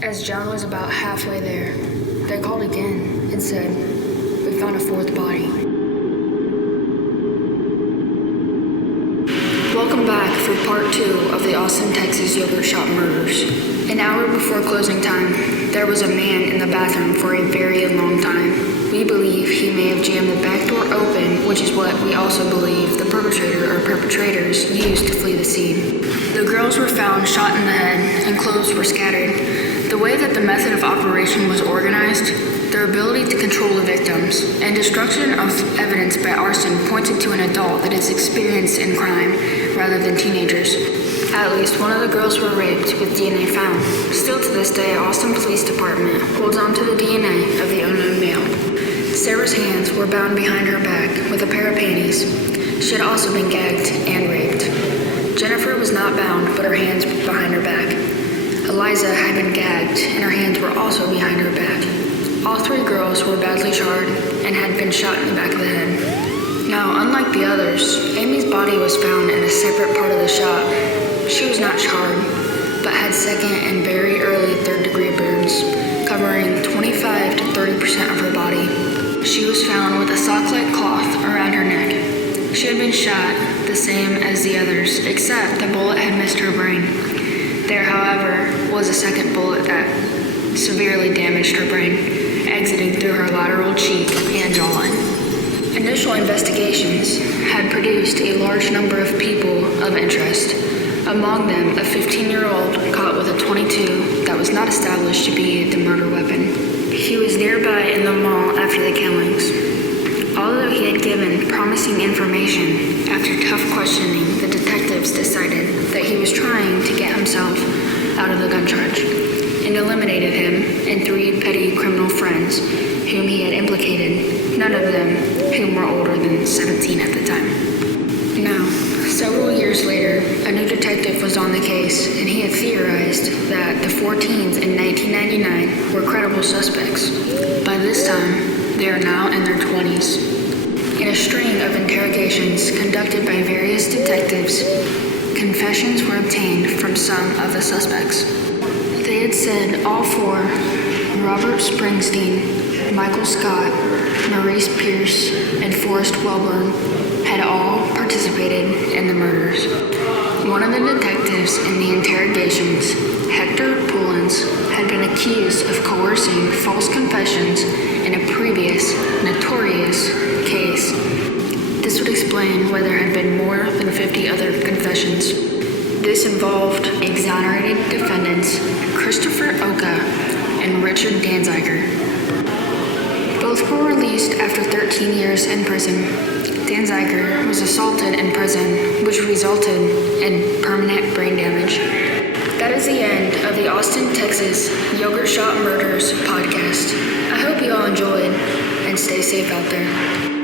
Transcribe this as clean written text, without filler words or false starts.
As John was about halfway there, they called again and said, "We found a fourth body." Welcome back for part 2 of the Austin, Texas yogurt shop murders. An hour before closing time, there was a man in the bathroom for a very long time. We believe he may have jammed the back door open, which is what we also believe the perpetrator or perpetrators used to flee the scene. The girls were found shot in the head and clothes were scattered. The way that the method of operation was organized, their ability to control the victims, and destruction of evidence by arson pointed to an adult that is experienced in crime rather than teenagers. At least one of the girls were raped with DNA found. Still to this day, Austin Police Department holds on to the DNA of the unknown male. Sarah's hands were bound behind her back with a pair of panties. She had also been gagged and raped. Jennifer was not bound, but her hands were behind her back. Eliza had been gagged, and her hands were also behind her back. All 3 girls were badly charred and had been shot in the back of the head. Now, unlike the others, Amy's body was found in a separate part of the shop. She was not charred, but had second and very early third-degree burns, covering 25 to 30% of her body. She was found with a sock-like cloth around her neck. She had been shot the same as the others, except the bullet had missed her brain. There, however, was a second bullet that severely damaged her brain, exiting through her lateral cheek and jawline. Initial investigations had produced a large number of people of interest, among them a 15-year-old caught with a .22 that was not established to be the murder weapon. He was nearby in the mall after the killings. Although he had given promising information, after tough questioning, the detectives decided that he was trying to get himself out of the gun charge, and eliminated him and 3 petty criminal friends whom he had implicated, none of them whom were older than 17 at the time. Now, several years later, a new detective was on the case, and he had theorized that the 4 teens in 1999 were credible suspects. By this time, they are now in their 20s. In a string of interrogations conducted by various detectives, confessions were obtained from some of the suspects. They had said all 4, Robert Springsteen, Michael Scott, Maurice Pierce, and Forrest Welborn, had all participated in the murders. One of the detectives in the interrogations, Hector Pullins, had been accused of coercing false confessions in a previous, notorious case. This would explain why there had been more than 50 other confessions. This involved exonerated defendants Christopher Oka and Richard Danziger. Both were released after 13 years in prison. Danziger was assaulted in prison, which resulted in permanent brain damage. That is the end of the Austin, Texas Yogurt Shop Murders podcast. I hope you all enjoyed, and stay safe out there.